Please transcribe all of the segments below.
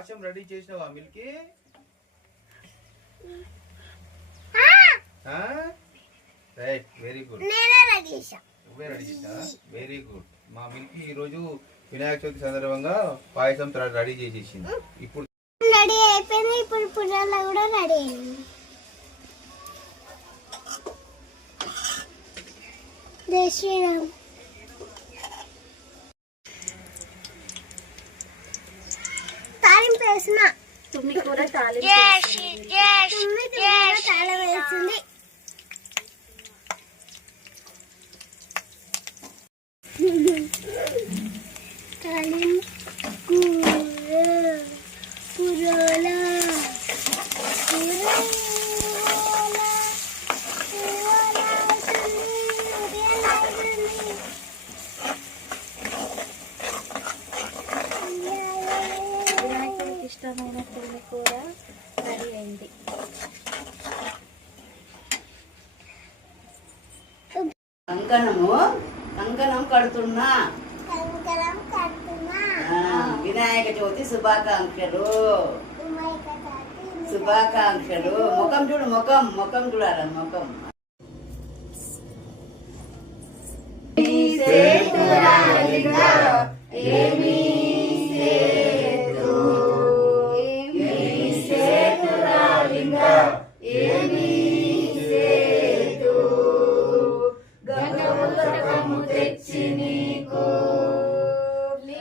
పాశం ready చేసినావా Milky? Right, very good. నువ్వే ready చేసా? Very good. మా మిల్కీ ఈరోజు వినాయక చవితి సందర్భంగా పాయసం రెడీ చేసేసింది. ఇప్పుడు రెడీ అయిపోయింది. ఇప్పుడు పురాల కూడా రెడీ అయింది. జై శ్రీరామ్. తాలింపు వేసిన తుమ్మి కూర తాలింపు తాళం వేస్తుంది. ఇష్టమైన తుమ్మి కూర రెడీ అయింది. కంకణం కడుతున్నా. వినాయక చవితి శుభాకాంక్షలు. ముఖం చూడు, ముఖం చూడాల. ముఖం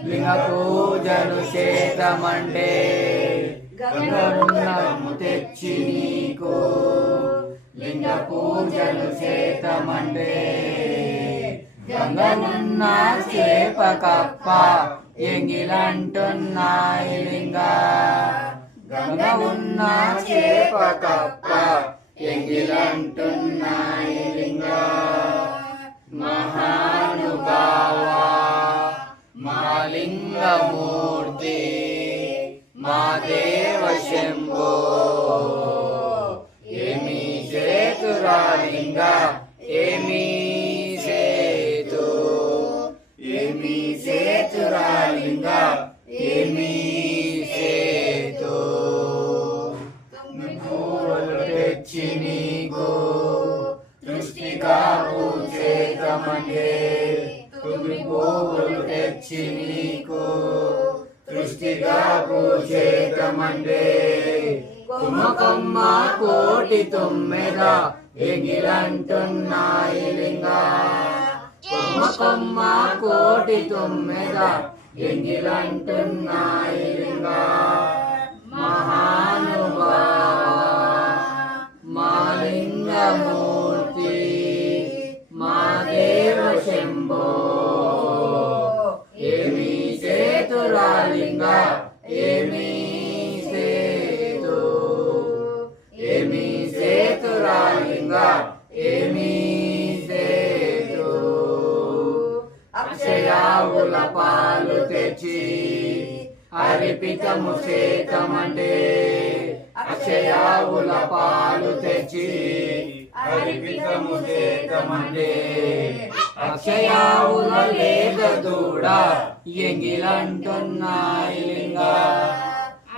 లింగ పూజను చేతమంటే గంగరున్నము తెచ్చి నీకు. లింగ పూజను చేతమంటే గంగనున్న చేప కప్ప ఎంగిలంటున్నాయి లింగ. గంగ ఉన్న చేప కప్ప ఎంగిలంటున్నాయి లింగ. మహానుభావా మా లింగమూర్తి మా దేవ శంభో. ఏమీ చేతురా లింగ, ఏమీ చేతు. ఏమీ చేతురా లింగ, ఏమీ చేతు. పూలు తెచ్చి నీకు దృష్టిగా పూజేతమంటే. తుమ్మి పువ్వులు తెచ్చి నీకు దృష్టిగా పూజేతమంటే. కొమ్మ కోటి తొమ్మిద ఎంగిలంటున్నాయి లింగ. కొమ్మ కోటి తొమ్మిద ఎంగిలంటున్నాయి లింగ. మహానుభావ మా లింగమూర్తి మా దేవ శంభో. ఏమీ చేతురా లింగ, ఏమీ చేతు. ఏమీ చేతురా లింగ, ఏమీ చేతు. అక్షయావుల పాలు తెచ్చి అర్పితము చేతమంటే. అక్షయావుల పాలు తెచ్చి అర్పితము చేతమంటే. అక్షయావుల లేక దూడ ఎంగిలంటున్నాయి లింగ.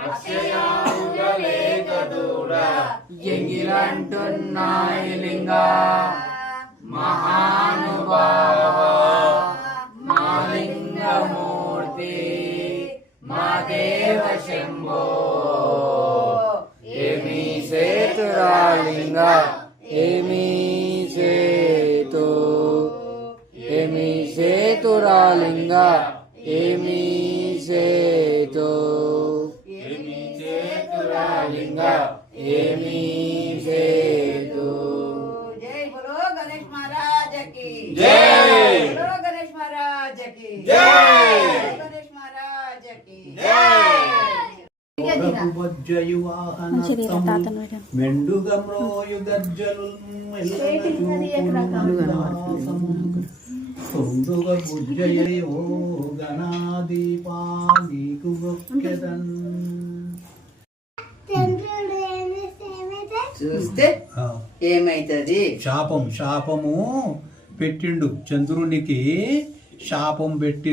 అక్షయావుల లేక దూడ ఎంగిలంటున్నాయి లింగ. మహానుభావ మా లింగమూర్తి మా దేవ శంభో. ఏమీ చేతురా లింగ, ఏమీ చేతు. ఏమీ చేతురా లింగ, ఏమీ చేతు. ఏమీ చేతురా లింగ, ఏమీ చేతు. జై బోలో గణేష్ మహారాజ్ కి జై. బోలో గణేష్ మహారాజ్ కి జై. గణేష్ మహారాజ్ కి మెండుగమ్రోయు గజ్జలు గుజ్జయో గణాదీపా నీకు గొక్కెదన్. చూస్తే ఏమైతుంది? శాపము పెట్టిండు చంద్రునికి. శాపం పెట్టి